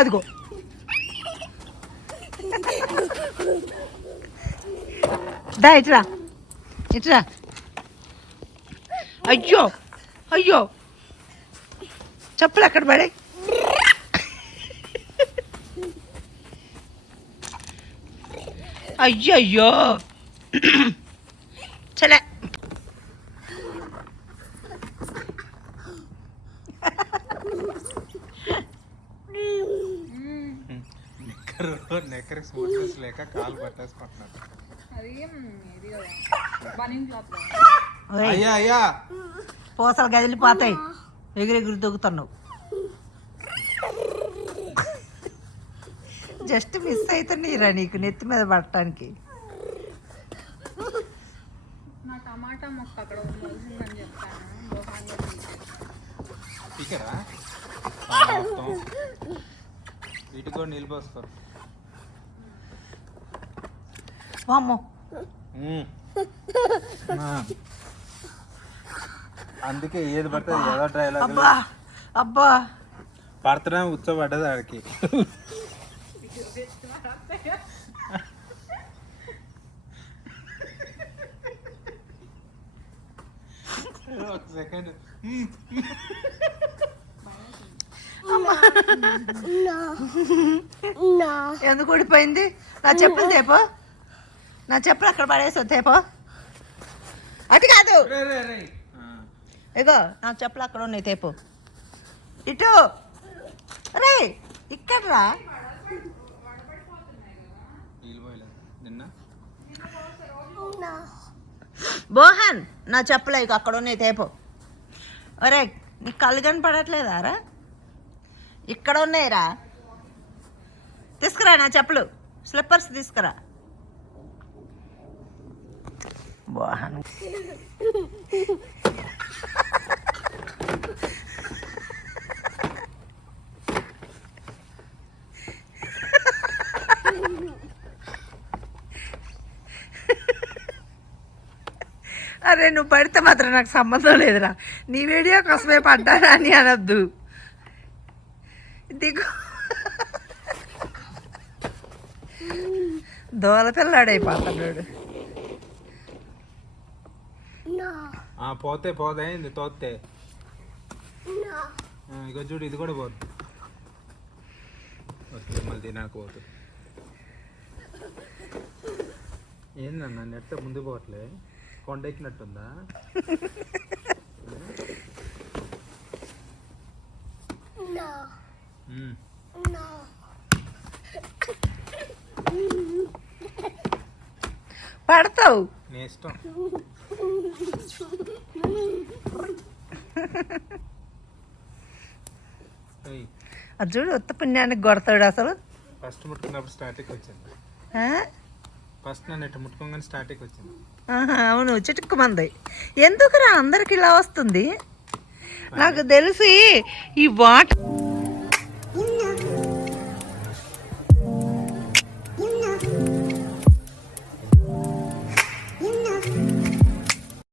అదిగో. దా ఇట్రా. ఇట్రా. అయ్యో అయ్యో. చెప్పులు అక్కడ పడే అయ్యో అయ్యో చలే. నెక్కర్ స్మూత్నెస్ లేక కాలు పట్టేసుకుంటున్నారు. అది ఇది కదా. బనింగ్ క్లాత్ ఓయ్, అయ్యా అయ్యా. పూసలు గదిలిపోతాయి. ఎగిరెగిరి దొక్కుతున్నావు. జస్ట్ మిస్ అవుతున్నాయిరా నీకు నెత్తి మీద పడటానికి. నా టమాటా మొక్క అక్కడ ఉండాల్సిందని చెప్తాను బొహాన్లో తీసి. టీకరా మొత్తం. వీటికి కూడా నీళ్ళు పోస్తారు. వామ్మో. ఆ. అందుకే ఏది పడుతుంది ఏదో డైలాగ్ అబ్బా అబ్బా. పడుతున్నా ఉచ్చబడ్డది ఆడికి. ఒక సెకండ్ ఎందుకు ఊడిపోయింది? నా చెప్పులు తేపో. నా చెప్పులు అక్కడ పడేసి తేపో అటు కాదు. ఇగో నా చెప్పులు అక్కడ ఉన్నాయి తేపు ఇటు. రే ఇక్కడ రా బోహన్ నా చెప్పులు ఇక అక్కడ ఉన్నాయి తేపు ఒరే నీకు కళ్ళు కనపడట్లేదా రా? ఇక్కడ ఉన్నాయిరా. తీసుకురా నా చెప్పులు. స్లిప్పర్స్ తీసుకురా. వాహన అరే నువ్వు పడితే మాత్రం నాకు సంబంధం లేదురా. నీ వీడియో కోసమే పడ్డారా అని అనొద్దు. దిగు. దోల పిల్లాడైపోతున్నాడు. పోతే పోతే ఇది తోస్తే ఆ, ఇగో చూడు ఇది కూడా పోతుంది ఓకే మళ్ళీ తినక పోతుంది ఏందన్నా నెట్ ముందు పోవట్లే? కొండ ఎక్కినట్టుందా. పడతావు? నీ ఇష్టం. అది చూడు ఉత్త పుణ్యానికి కొడతాడు అసలు. ఫస్ట్ ముట్టుకున్నప్పుడు స్టార్టింగ్ వచ్చింది? ఫస్ట్ నన్ను ఇట్లా ముట్టుకోగానే స్టార్టింగ్ వచ్చింది. అవును చిటుక్కుమంది. ఎందుకురా అందరికి ఇలా వస్తుంది? నాకు తెలిసి ఈ వాటర్